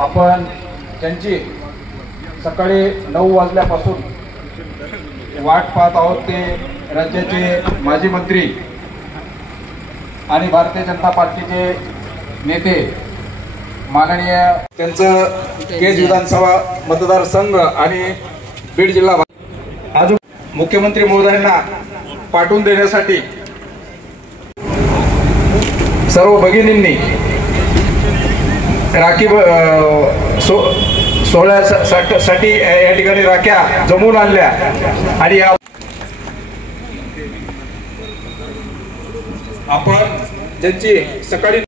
आपण ज्यांची सकाळी 9 वाजल्यापासून वाट पाहत आहोत ते राज्याचे माजी मंत्री आणि भारतीय जनता पार्टीचे नेते माननीय त्यांचं केज विधानसभा मतदारसंघ आणि बीड जिल्हा आज मुख्यमंत्री महोदयांना पाठवून देण्यासाठी सर्व भगिनींनी राखी सोहळ्यासाठी या ठिकाणी राख्या जमवून आणल्या आणि या आपण ज्यांची सकाळी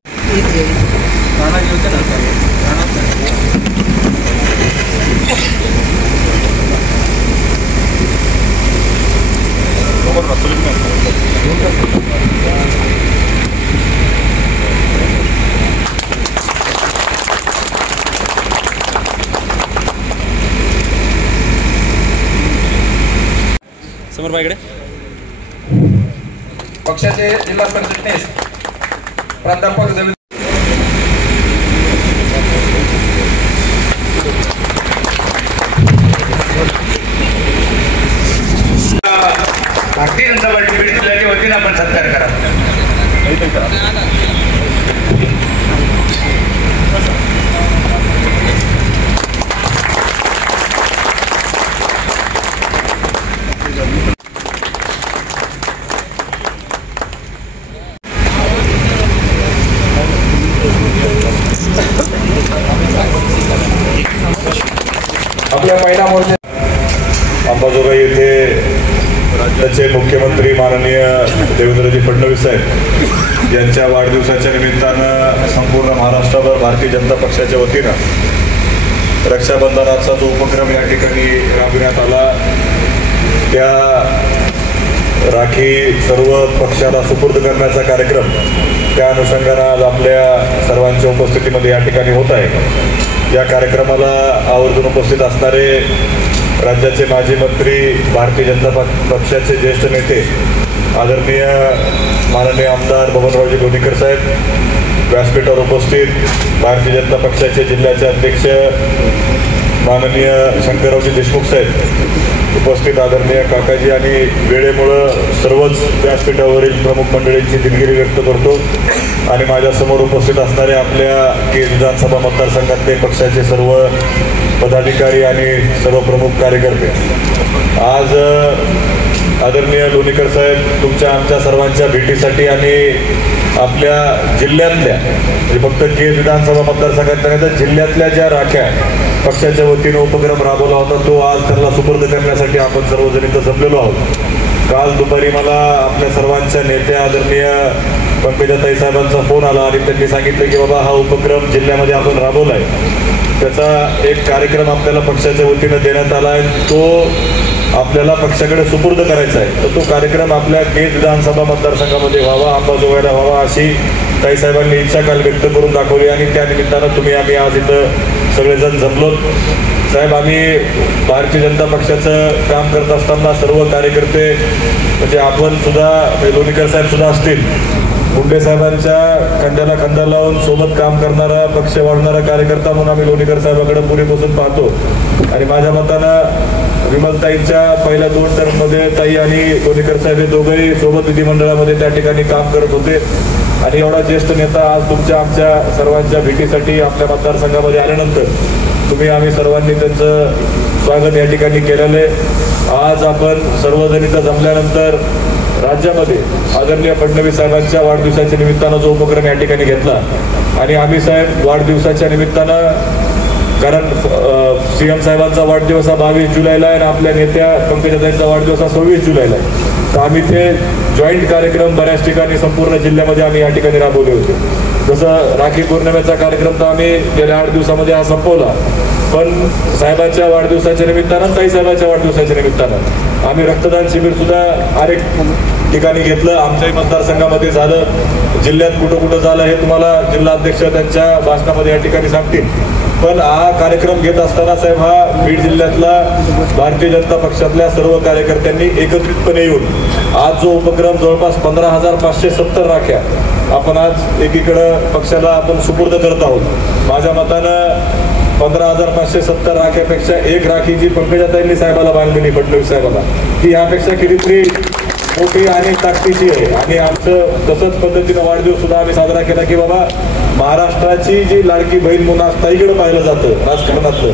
समोर बाईकडे पक्षाचे जिल्हा सरचिटणीस प्राध्यापक भारतीय जनता पार्टी बीड जिल्ह्याच्या वतीने आपण सत्कार करा। आपल्या महिला मोर्चा अंबाजोगाई येथे राज्याचे मुख्यमंत्री माननीय देवेंद्रजी फडणवीस साहेब यांच्या वाढदिवसाच्या निमित्तानं संपूर्ण महाराष्ट्रावर भारतीय जनता पक्षाच्या वतीनं रक्षाबंधनाचा जो उपक्रम या ठिकाणी राबविण्यात आला त्या राखी सर्व पक्षाला सुपूर्द करण्याचा कार्यक्रम त्या अनुषंगाने आज आपल्या सर्वांच्या उपस्थितीमध्ये या ठिकाणी होत आहे। या कार्यक्रमाला आवर्जून उपस्थित असणारे राज्याचे माजी मंत्री भारतीय जनता पक्षाचे ज्येष्ठ नेते आदरणीय माननीय आमदार बबनरावजी लोणीकर साहेब, व्यासपीठावर उपस्थित भारतीय जनता पक्षाचे जिल्ह्याचे अध्यक्ष माननीय शंकररावजी देशमुख साहेब, उपस्थित आदरणीय काकाजी आणि वेळेमुळं सर्वच व्यासपीठावरील प्रमुख मंडळींची दिलगिरी व्यक्त करतो आणि माझ्यासमोर उपस्थित असणारे आपल्या केज विधानसभा मतदारसंघातले पक्षाचे सर्व पदाधिकारी आणि सर्व प्रमुख कार्यकर्ते, आज आदरणीय लोणीकर साहेब तुमच्या आमच्या सर्वांच्या भेटीसाठी आणि आपल्या जिल्ह्यातल्या म्हणजे फक्त केज विधानसभा मतदारसंघातल्या नाही तर जिल्ह्यातल्या ज्या राख्या पक्षाच्या वतीनं उपक्रम राबवला होता तो आज त्यांना सुपूर्द करण्यासाठी आपण सर्वजण इथं जमलेलो आहोत। काल दुपारी मला आपल्या सर्वांच्या नेत्या आदरणीय पंकजाताई साहेबांचा फोन आला आणि त्यांनी सांगितलं की बाबा हा उपक्रम जिल्ह्यामध्ये आपण राबवला आहे, त्याचा एक कार्यक्रम आपल्याला पक्षाच्या वतीनं देण्यात आला आहे, तो आपल्याला पक्षाकडे सुपूर्द करायचा आहे। तर तो कार्यक्रम आपल्या केज विधानसभा मतदारसंघामध्ये व्हावा, अंबाजोगाईला व्हावा अशी ताई साहेबांनी इच्छा काल व्यक्त करून दाखवली आणि त्या निमित्तानं आम्ही आज इथं सगळेजण जमलोत। साहेब, आम्ही भारतीय जनता पक्षाचं काम करत असताना सर्व कार्यकर्ते म्हणजे आपण सुद्धा लोणीकर साहेब सुद्धा असतील, मुंडे साहेबांच्या खांद्याला खांदा लावून सोबत काम करणारा पक्ष वाढवणारा कार्यकर्ता म्हणून आम्ही लोणीकर साहेबांकडे पुढेपासून पाहतो आणि माझ्या मतानं विमलताईंच्या पहिल्या 2 टर्ममध्ये ताई आणि लोणीकर साहेब हे दोघंही सोबत विधिमंडळामध्ये त्या ठिकाणी काम करत होते आणि एवढा ज्येष्ठ नेता आज तुमच्या आमच्या सर्वांच्या भेटीसाठी आपल्या मतदारसंघामध्ये आल्यानंतर आम्ही सर्वांनी त्यांचं स्वागत या ठिकाणी केलेलं आहे। आज आपण सर्वजण इथं जमल्यानंतर राज्यामध्ये आदरणीय फडणवीस साहेबांच्या वाढदिवसाच्या निमित्तानं जो उपक्रम या ठिकाणी घेतला आणि आम्ही साहेब वाढदिवसाच्या निमित्तानं कारण सीएम साहेबांचा वाढदिवस हा 22 जुलैला आहे आणि आपल्या नेत्या पंकजाताईंचा वाढदिवस हा 26 जुलैला आहे, तर आम्ही ते जॉईंट कार्यक्रम बऱ्याच ठिकाणी संपूर्ण जिल्ह्यामध्ये आम्ही या ठिकाणी राबवले होते। जसं राखी पौर्णिमेचा कार्यक्रम तर आम्ही गेल्या 8 दिवसामध्ये हा संपवला, पण साहेबांच्या वाढदिवसाच्या निमित्तानं ताई साहेबांच्या वाढदिवसाच्या निमित्तानं आम्ही रक्तदान शिबिर सुद्धा अनेक ठिकाणी घेतलं। आमच्याही मतदारसंघामध्ये झालं, जिल्ह्यात कुठं कुठं झालं हे तुम्हाला जिल्हा अध्यक्ष त्यांच्या भाषणामध्ये या ठिकाणी सांगतील। पण हा कार्यक्रम घेत असताना साहेब हा बीड जिल्ह्यातला भारतीय जनता पक्षातल्या सर्व कार्यकर्त्यांनी एकत्रितपणे येऊन आज जो उपक्रम जवळपास 15,570 राख्या आपण आज एकीकडे पक्षाला आपण सुपूर्द करत आहोत। माझ्या मतानं 15,570 राख्यापेक्षा एक राखी जी पंकजाताईंनी साहेबाला बांधलेली फडणवीस साहेबाला, ती ह्यापेक्षा कितीतरी मोठी आणि ताकदीची आहे. आणि आमचं तसंच पद्धतीनं वाढदिवस सुद्धा आम्ही साजरा केला की बाबा महाराष्ट्राची जी लाडकी बहीण म्हणून आज ताईकडे पाहिलं जातं राजकारणातलं,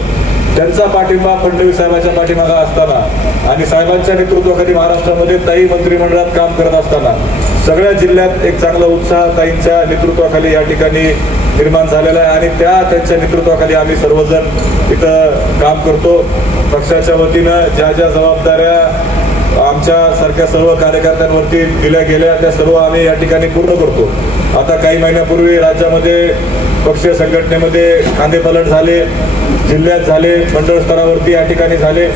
त्यांचा पाठिंबा फडणवीस साहेबांच्या पाठीमागा असताना आणि साहेबांच्या नेतृत्वाखाली महाराष्ट्रामध्ये ताई मंत्रिमंडळात काम करत असताना सगळ्या जिल्ह्यात एक चांगला उत्साह ताईंच्या नेतृत्वाखाली या ठिकाणी निर्माण झालेला आहे. आणि त्यांच्या नेतृत्वाखाली आम्ही सर्वजण इथं काम करतो. पक्षाच्या वतीनं ज्या ज्या जबाबदाऱ्या आमच्या सारख्या सर्व कार्यकर्त्यांवरती दिल्या गेल्या त्या सर्व आम्ही या ठिकाणी पूर्ण करतो. आता काही महिन्यापूर्वी राज्यामध्ये पक्षीय संघटनेमध्ये खांदेपलट झाले, जिल्ह्यात झाले, मंडळ स्तरावरती या ठिकाणी झाले.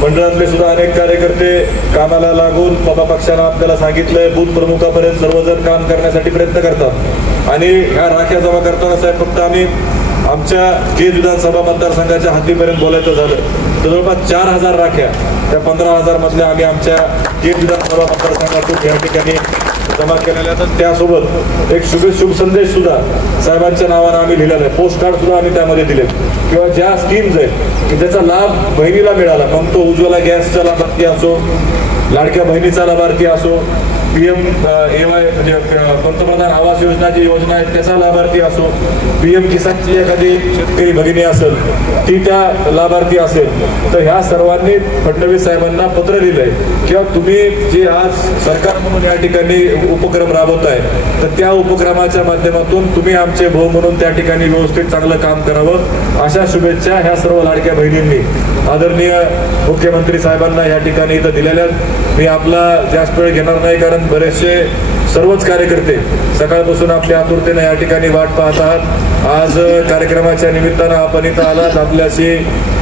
मंडळातले सुद्धा अनेक कार्यकर्ते कामाला लागून बाबा पक्षानं आपल्याला सांगितलंय बूथ प्रमुखापर्यंत सर्वजण काम करण्यासाठी प्रयत्न करतात. आणि ह्या राख्या जमा करताना साहेब फक्त आम्ही आमच्या केज विधानसभा मतदारसंघाच्या हद्दीपर्यंत बोलायचं झालं तर जवळपास 4,000 राख्या त्या 15,000 मधल्या आम्ही आमच्या केज विधानसभा मतदारसंघातून या ठिकाणी जमा केलेल्या. तर त्यासोबत एक शुभ संदेश सुद्धा साहेबांच्या नावानं आम्ही लिहिलेला आहे. पोस्ट कार्ड सुद्धा आम्ही त्यामध्ये दिलेत किंवा ज्या स्कीम्स आहेत की ज्याचा लाभ बहिणीला मिळाला, मग तो उज्ज्वला गॅसचा लाभार्थी असो, लाडक्या बहिणीचा लाभार्थी असो, PM-AY म्हणजे पंतप्रधान आवास योजना जी योजना आहे त्याचा लाभार्थी असो, PM किसानची एखादी शेतकरी भगिनी असेल ती त्या लाभार्थी असेल, तर ह्या सर्वांनी फडणवीस साहेबांना पत्र दिलंय किंवा तुम्ही जे आज सरकार म्हणून या ठिकाणी उपक्रम राबवताय तर त्या उपक्रमाच्या माध्यमातून तुम्ही आमचे भाऊ म्हणून त्या ठिकाणी व्यवस्थित चांगलं काम करावं अशा शुभेच्छा ह्या सर्व लाडक्या बहिणींनी आदरणीय मुख्यमंत्री साहेबांना या ठिकाणी इथं दिलेल्या. मी आपला जास्त वेळ घेणार नाही कारण बरेचसे सर्वच कार्यकर्ते सकाळपासून आपल्या आतुरतेने या ठिकाणी वाट पाहत आहात. आज कार्यक्रमाच्या निमित्तानं आपण इथं आलात, आपल्याशी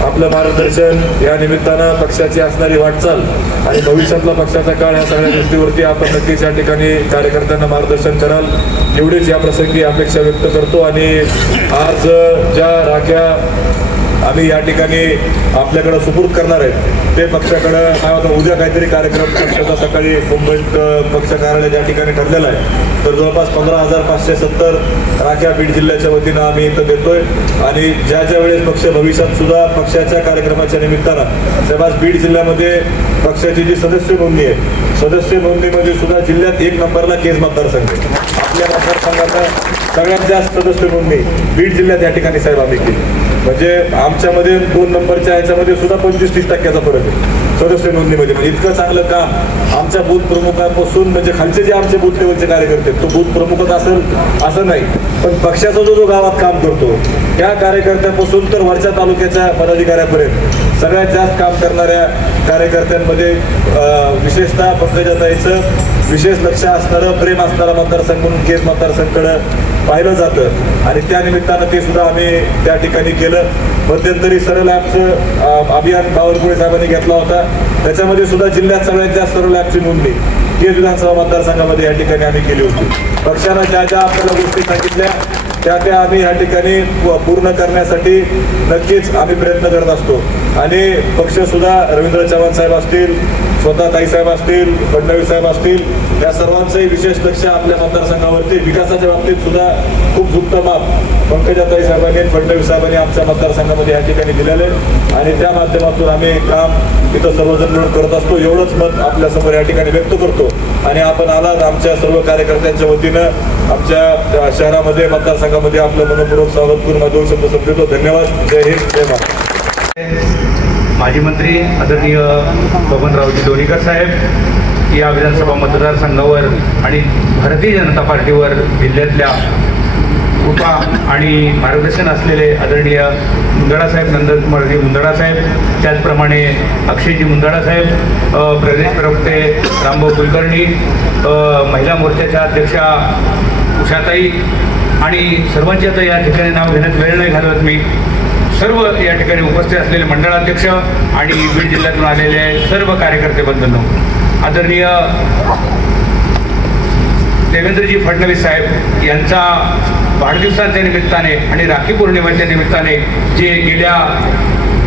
आपलं मार्गदर्शन या निमित्तानं पक्षाची असणारी वाटचाल आणि भविष्यातला पक्षाचा काळ ह्या सगळ्या गोष्टीवरती आपण नक्कीच या ठिकाणी कार्यकर्त्यांना मार्गदर्शन कराल एवढीच या प्रसंगी अपेक्षा व्यक्त करतो. आणि आज ज्या राख्या आम्ही या ठिकाणी आपल्याकडे सुपूर्द करणार आहेत ते पक्षाकडं काय होतं उद्या काहीतरी कार्यक्रम पक्षाचा सकाळी मुंबईत पक्ष कार्यालय या ठिकाणी ठरलेलं आहे. तर जवळपास 15,570 राख्या बीड जिल्ह्याच्या वतीनं आम्ही इथं देतोय. आणि ज्या ज्या वेळेस पक्ष भविष्यात सुद्धा पक्षाच्या कार्यक्रमाच्या निमित्तानं तेव्हा बीड जिल्ह्यामध्ये पक्षाची जी सदस्य नोंदणी आहे सदस्य नोंदणीमध्ये सुद्धा जिल्ह्यात 1 नंबरला केज मतदारसंघ आपल्या मतदारसंघाचा सगळ्यात जास्त सदस्य नोंदणी बीड जिल्ह्यात या ठिकाणी साहेब आम्ही केली. म्हणजे आमच्यामध्ये 2 नंबरच्या ह्याच्यामध्ये सुद्धा 25-30% फरक आहे सदस्य नोंदणीमध्ये. म्हणजे इतकं चांगलं काम आमच्या बूथ प्रमुखापासून म्हणजे खालचे जे आमचे बूथ लेवलचे कार्यकर्ते तो बूथ प्रमुखच असेल असं नाही, पण पक्षाचा जो गावात काम करतो त्या कार्यकर्त्यापासून तर वरच्या तालुक्याच्या पदाधिकाऱ्यापर्यंत सगळ्यात जास्त काम करणाऱ्या कार्यकर्त्यांमध्ये विशेषतः पंकजाताईचं विशेष लक्ष असणारं प्रेम असणारा मतदारसंघ म्हणून केज मतदारसंघकडं पाहिलं जातं. आणि त्या निमित्तानं ते सुद्धा आम्ही त्या ठिकाणी केलं. मध्यंतरी सरळ ॲपचं अभियान बावनकुळे साहेबांनी घेतला होता, त्याच्यामध्ये सुद्धा जिल्ह्यात सगळ्यात जास्त सरळ ॲपची नोंदणी केज विधानसभा मतदारसंघामध्ये या ठिकाणी आम्ही केली होती. पक्षानं ज्या ज्या आपल्याला गोष्टी सांगितल्या त्या आम्ही या ठिकाणी पूर्ण करण्यासाठी नक्कीच आम्ही प्रयत्न करत असतो. आणि पक्ष सुद्धा रवींद्र चव्हाण साहेब असतील, स्वतः ताईसाहेब असतील, फडणवीस साहेब असतील या सर्वांचंही विशेष लक्ष आपल्या मतदारसंघावरती विकासाच्या बाबतीत सुद्धा खूप झुकतं माप पंकजाताई साहेबांनी फडणवीस साहेबांनी आमच्या मतदारसंघामध्ये या ठिकाणी दिलेले आणि त्या माध्यमातून आम्ही काम इथं सर्वजण मिळून करत असतो. एवढंच मत आपल्यासमोर या ठिकाणी व्यक्त करतो. आणि आपण आलात आमच्या सर्व कार्यकर्त्यांच्या वतीनं आमच्या शहरामध्ये मतदारसंघामध्ये आपलं मनपूर्वक स्वागत करून माझे 2 शब्द संपवतो. धन्यवाद. जय हिंद, जय महाराष्ट्र. माजी मंत्री आदरणीय बबनरावजी लोणीकर साहेब या विधानसभा मतदारसंघावर आणि भारतीय जनता पार्टीवर जिल्ह्यातल्या कृपा आणि मार्गदर्शन असलेले आदरणीय मुंदडासाहेब नंदकुमारजी मुंदडासाहेब, त्याचप्रमाणे अक्षयजी मुंदडासाहेब, प्रदेश प्रवक्ते रामभाऊ कुलकर्णी, महिला मोर्चाच्या अध्यक्षा उषाताई आणि सर्वांची आता या ठिकाणी नाव घेण्यात वेळ नाही घालवत मी. सर्व या ठिकाणी उपस्थित असलेले मंडळाध्यक्ष आणि बीड जिल्ह्यातून आलेले सर्व कार्यकर्ते बंधूंनो, आदरणीय देवेंद्रजी फडणवीस साहेब यांचा वाढदिवसाच्या निमित्ताने आणि राखी पौर्णिमेच्या निमित्ताने जे गेल्या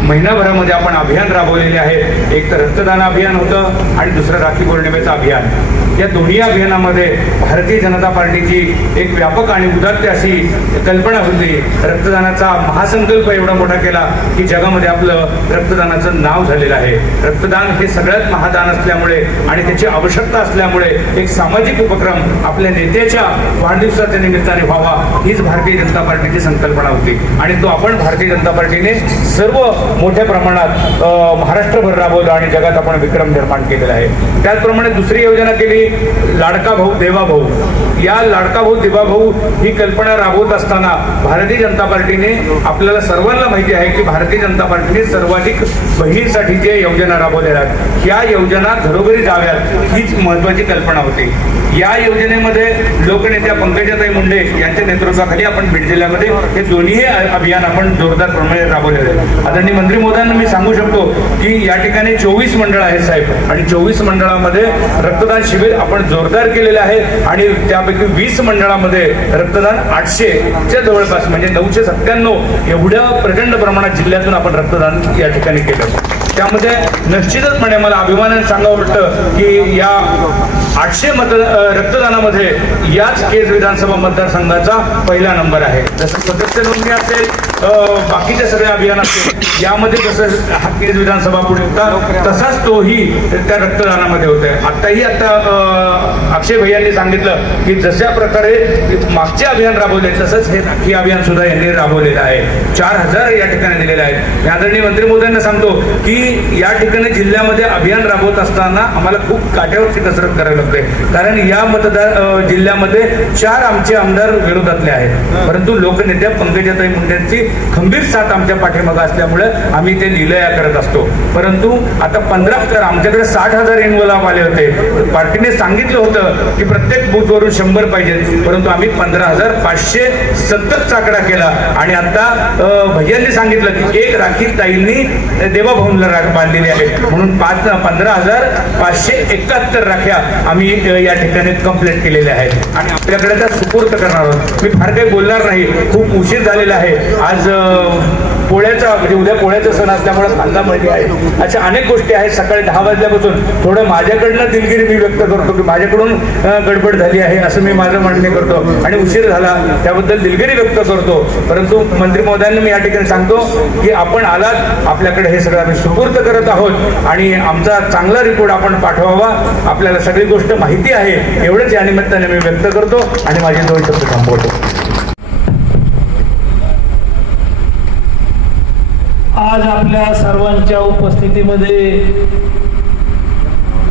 महिनाभरामध्ये आपण अभियान राबवलेले आहे, एक तर रक्तदान अभियान होतं आणि दुसरं राखी पौर्णिमेचं अभियान. या दोन्ही अभियानामध्ये भारतीय जनता पार्टीची एक व्यापक आणि उदात्त अशी कल्पना होती. रक्तदानाचा महासंकल्प एवढा मोठा केला की जगामध्ये आपलं रक्तदानाचं नाव झालेलं आहे. रक्तदान हे सगळ्यात महादान असल्यामुळे आणि त्याची आवश्यकता असल्यामुळे एक सामाजिक उपक्रम आपल्या नेत्याच्या वाढदिवसाच्या निमित्ताने व्हावा, हीच भारतीय जनता पार्टीची संकल्पना होती. आणि तो आपण भारतीय जनता पार्टीने सर्व मोठ्या प्रमाणात महाराष्ट्रभर राबवला आणि जगात आपण विक्रम निर्माण केलेला आहे. त्याचप्रमाणे दुसरी योजना केली लाडका भाऊ देवा भाऊ. या लाडका भाऊ देवा भाऊ ही कल्पना राबवत असताना भारतीय जनता पार्टीने, आपल्याला सर्वांना माहिती आहे की भारतीय जनता पार्टीने सर्वाधिक बहिणीसाठी जे योजना राबवलेल्या आहेत, ह्या योजना घरोघरी जाव्यात हीच महत्वाची कल्पना होती. या योजनेमध्ये लोकनेत्या पंकजाताई मुंडे यांच्या नेतृत्वाखाली आपण बीड जिल्ह्यामध्ये हे दोन्ही अभियान आपण जोरदार प्रमाणे राबवलेले आहे. आदरणीय मंत्री महोदयांना मी सांगू शकतो की या ठिकाणी 24 मंडळ आहेत साहेब, आणि 24 मंडळामध्ये रक्तदान शिबिर आपण जोरदार केलेले आहे. आणि त्यापैकी 20 मंडळामध्ये रक्तदान 800च्या जवळपास म्हणजे 997 एवढ्या प्रचंड प्रमाणात जिल्ह्यातून आपण रक्तदान या ठिकाणी केलं. त्यामध्ये निश्चितचपणे मला अभिमानाने सांगावं वाटतं की या 800 रक्तदानामध्ये याच केज विधानसभा मतदारसंघाचा पहिला नंबर आहे. जसं सदस्य नोंदणी असेल, बाकीचे सगळे अभियान असेल, यामध्ये जसं हा केज विधानसभा पुढे होता तसाच तोही त्या रक्तदानामध्ये होतोय. आता अक्षय भैयांनी सांगितलं की जशा प्रकारे मागचे अभियान राबवले तसंच हे अभियान सुद्धा यांनी राबवलेलं आहे. 4000 या ठिकाणी दिलेले आहेत. मी आदरणीय मंत्री महोदयांना सांगतो की या ठिकाणी जिल्ह्यामध्ये अभियान राबवत असताना आम्हाला खूप काट्यावरची कसरत करावी लागते, कारण या जिल्ह्यामध्ये 4 आमचे आमदार विरोधातले आहेत, परंतु लोकनेत्या पंकजाताई मुंडेंची खंबीर साथ आमच्या पाठीमागे असल्यामुळे आम्ही ते लिलया करत असतो. परंतु आता 15 आमच्याकडे 60,000 एनवलप आले होते. पार्टीने सांगितलं होतं की प्रत्येक बूथवरून 100 पाहिजेत, परंतु आम्ही 15,570 आकडा केला. आणि आता भैयांनी सांगितलं की एक राखी ताईंनी देवाभाऊंला राख बांधलेली आहे, म्हणून 15,571 राख्या आम्ही या ठिकाणी कंप्लीट केलेल्या आहेत आणि आपल्याकडे त्या सुपूर्द करणार आहोत. मी फार काही बोलणार नाही, खूप उशीर झालेला आहे. आज पोळ्याचा म्हणजे उद्या पोळ्याचा सण असल्यामुळे कांदा मळणी आहे, अशा अनेक गोष्टी आहेत. सकाळी 10 वाजल्यापासून थोडं माझ्याकडनं दिलगिरी मी व्यक्त करतो की माझ्याकडून गडबड झाली आहे असं मी माझं म्हणणे करतो आणि उशीर झाला त्याबद्दल दिलगिरी व्यक्त करतो. परंतु मंत्री महोदयांना मी या ठिकाणी सांगतो की आपण आलात, आपल्याकडे हे सगळं आम्ही सुपूर्द करत आहोत आणि आमचा चांगला रिपोर्ट आपण पाठवावा. आपल्याला सगळी गोष्ट माहिती आहे एवढंच या निमित्ताने मी व्यक्त करतो आणि माझे 2 शब्द थांबवतो. आज आपल्या सर्वांच्या उपस्थितीमध्ये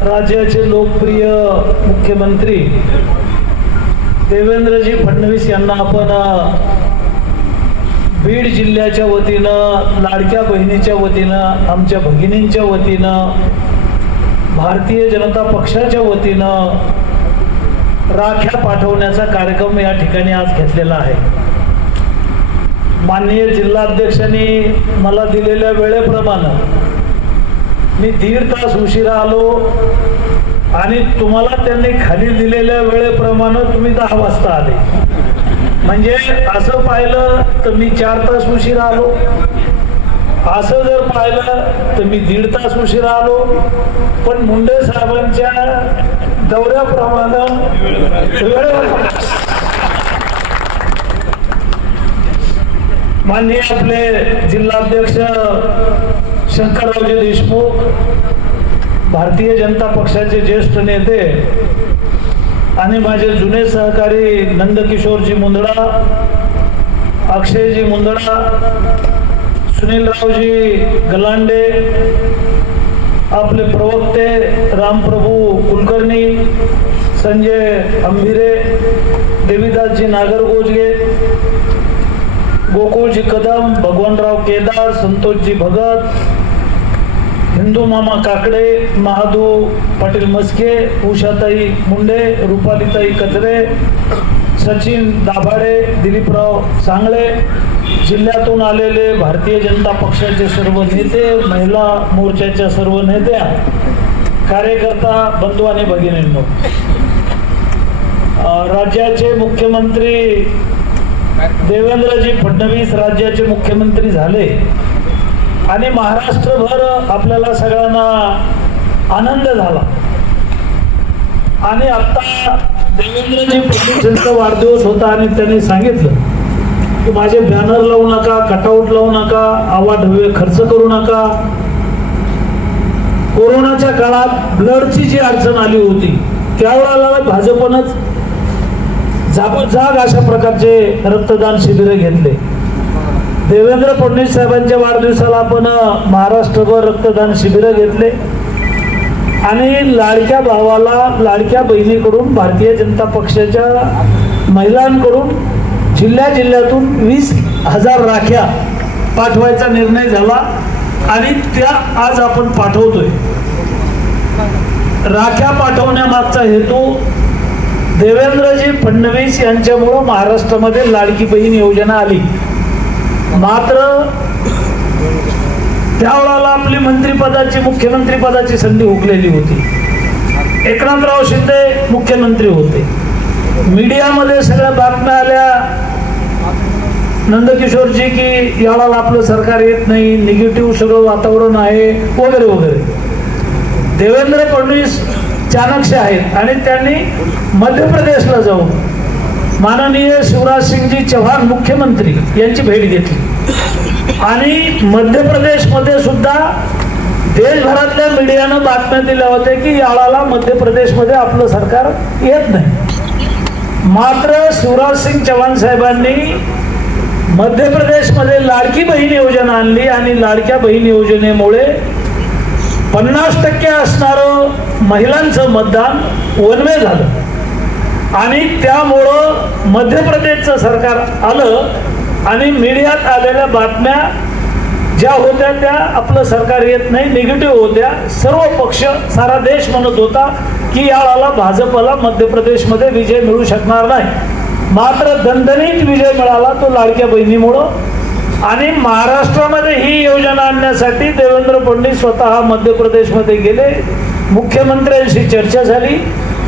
राज्याचे लोकप्रिय मुख्यमंत्री देवेंद्रजी फडणवीस यांना आपण बीड जिल्ह्याच्या वतीनं, लाडक्या बहिणीच्या वतीनं, आमच्या भगिनींच्या वतीनं, भारतीय जनता पक्षाच्या वतीनं राख्या पाठवण्याचा कार्यक्रम या ठिकाणी आज घेतलेला आहे. माननीय जिल्हाध्यक्षांनी मला दिलेल्या वेळेप्रमाणे मी 1.5 तास उशिरा आलो आणि तुम्हाला त्यांनी खाली दिलेल्या वेळेप्रमाणे तुम्ही 10 वाजता आले. म्हणजे असं पाहिलं तर मी 4 तास उशिरा आलो, असं जर पाहिलं तर मी 1.5 तास उशिरा आलो. पण मुंडे साहेबांच्या दौऱ्याप्रमाणे माननीय आपले जिल्हाध्यक्ष शंकररावजी देशमुख, भारतीय जनता पक्षाचे ज्येष्ठ नेते आणि माझे जुने सहकारी नंदकिशोरजी मुंदडा, अक्षयजी मुंदडा, सुनीलरावजी गलांडे, आपले प्रवक्ते रामप्रभू कुलकर्णी, संजय अंभिरे, देवीदासजी नागरगोजगे, गोकुळजी कदम, भगवानराव केदार, संतोषजी भगत, हिंदू मामा काकडे, महादू पाटील मस्के, उषाताई मुंडे, रुपालीताई कचरे, सचिन दाभाडे, दिलीपराव सांगळे, जिल्ह्यातून आलेले भारतीय जनता पक्षाचे सर्व नेते, महिला मोर्चाच्या सर्व नेत्या, कार्यकर्ता बंधू आणि भगिनींनो, राज्याचे मुख्यमंत्री देवेंद्रजी फडणवीस राज्याचे मुख्यमंत्री झाले आणि महाराष्ट्रभर आपल्याला सगळ्यांना आनंद झाला. आणि आता देवेंद्रजी फडणवीस यांचा वाढदिवस होता आणि त्यांनी सांगितलं की माझे बॅनर लावू नका, कटआउट लावू नका, आवाढव्य खर्च करू नका. कोरोनाच्या काळात ब्लडची जी अडचण आली होती त्यावेळेला भाजपनंच जागोजाग अशा प्रकारचे रक्तदान शिबिर घेतले. देवेंद्र फडणवीस साहेबांच्या वाढदिवसाला आपण महाराष्ट्रभर रक्तदान शिबिर घेतले आणि लाडक्या भावाला लाडक्या बहिणीकडून भारतीय जनता पक्षाच्या महिलांकडून जिल्ह्यातून 20,000 राख्या पाठवायचा निर्णय झाला आणि त्या आज आपण पाठवतोय. राख्या पाठवण्यामागचा हेतू देवेंद्रजी फडणवीस यांच्यामुळं महाराष्ट्रामध्ये लाडकी बहीण योजना आली. मात्र त्यावेळेला आपली मंत्रिपदाची मुख्यमंत्रीपदाची संधी हुकलेली होती. एकनाथराव शिंदे मुख्यमंत्री होते. मीडियामध्ये सगळ्या बातम्या आल्या नंदकिशोरजी की यावेळेला आपलं सरकार येत नाही, निगेटिव्ह सगळं वातावरण आहे वगैरे वगैरे. देवेंद्र फडणवीस चाणक्य आहेत आणि त्यांनी मध्य प्रदेशला जाऊन माननीय शिवराजसिंगजी चौहान मुख्यमंत्री यांची भेट घेतली आणि मध्य प्रदेशमध्ये सुद्धा देशभरातल्या मीडियानं बातम्या दिल्या होत्या की यावेळेला मध्य प्रदेशमध्ये आपलं सरकार येत नाही. मात्र शिवराजसिंग चौहान साहेबांनी मध्य प्रदेशमध्ये लाडकी बहीण योजना आणली आणि लाडक्या बहीण योजनेमुळे 50% असणारं महिलांचं मतदान वनवे झालं आणि त्यामुळं मध्य प्रदेशचं सरकार आलं आणि मीडियात आलेल्या बातम्या ज्या होत्या त्या आपलं सरकार येत नाही निगेटिव्ह होत्या. सर्व पक्ष सारा देश म्हणत होता की यावेळेला भाजपला मध्य प्रदेशमध्ये विजय मिळू शकणार नाही. मात्र दणदणीत विजय मिळाला तो लाडक्या बहिणीमुळं आणि महाराष्ट्रामध्ये ही योजना आणण्यासाठी देवेंद्र फडणवीस स्वतः मध्य प्रदेशमध्ये गेले. मुख्यमंत्र्यांशी चर्चा झाली.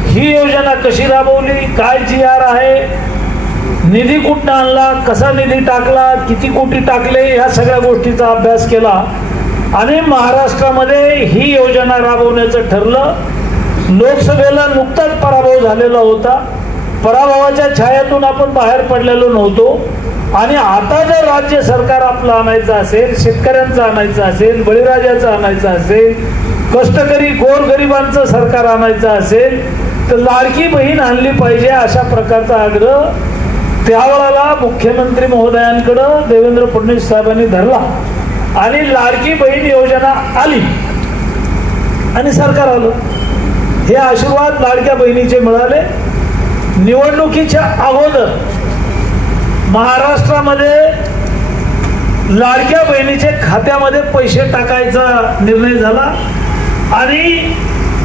ही योजना कशी राबवली, काय GR आहे, निधी कुठं आणला, कसा निधी टाकला, किती कोटी टाकले, या सगळ्या गोष्टीचा अभ्यास केला आणि महाराष्ट्रामध्ये ही योजना राबवण्याचं ठरलं. लोकसभेला नुकताच पराभव झालेला होता. पराभवाच्या छायातून आपण बाहेर पडलेलो नव्हतो आणि आता जर राज्य सरकार आपलं आणायचं असेल, शेतकऱ्यांचं आणायचं असेल, बळीराजाचं आणायचं असेल, कष्टकरी गोरगरिबांचं सरकार आणायचं असेल तर लाडकी बहीण आणली पाहिजे अशा प्रकारचा आग्रह त्यावेळेला मुख्यमंत्री महोदयांकडं देवेंद्र फडणवीस साहेबांनी धरला आणि लाडकी बहीण योजना आली आणि सरकार आलं. हे आशीर्वाद लाडक्या बहिणीचे मिळाले. निवडणुकीच्या अगोदर महाराष्ट्रामध्ये लाडक्या बहिणीच्या खात्यामध्ये पैसे टाकायचा निर्णय झाला आणि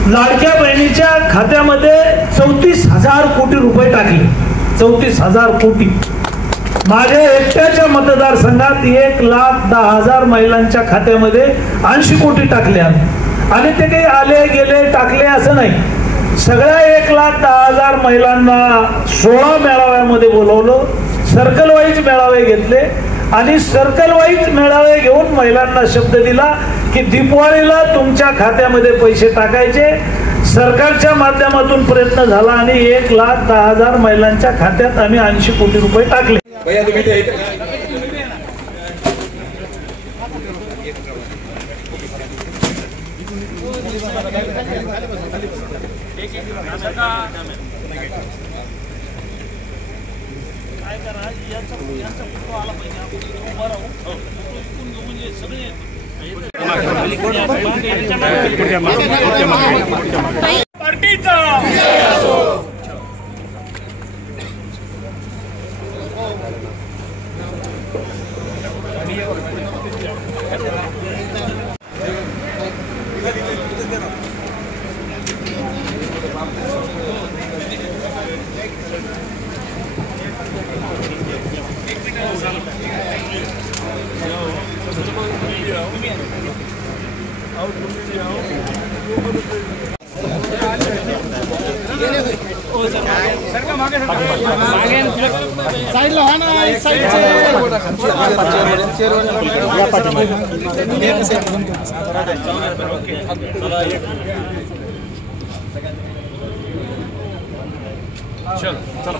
लाडक्या बहिणीच्या खात्यामध्ये 34,000 कोटी रुपये टाकले. 34,000 कोटी. माझ्या एकट्याच्या मतदारसंघात 1,10,000 महिलांच्या खात्यामध्ये 80 कोटी टाकले आणि ते काही आले गेले टाकले असं नाही. सगळ्या 1,10,000 महिलांना 16 मेळाव्यामध्ये बोलवलं. सर्कल वाईज मेळावे घेतले आणि सर्कल वाईज मेळावे घेऊन महिलांना शब्द दिला की दिवाळीला तुमच्या खात्यामध्ये पैसे टाकायचे. सरकारच्या माध्यमातून प्रयत्न झाला आणि 1,10,000 महिलांच्या खात्यात आम्ही 80 कोटी रुपये टाकले. काय करा यांचा फोटो आला पाहिजे. आपण उभा राहू, फोटो इकून घेऊ म्हणजे सगळे पार्टीचा साइडला हा ना साइडचे चल चला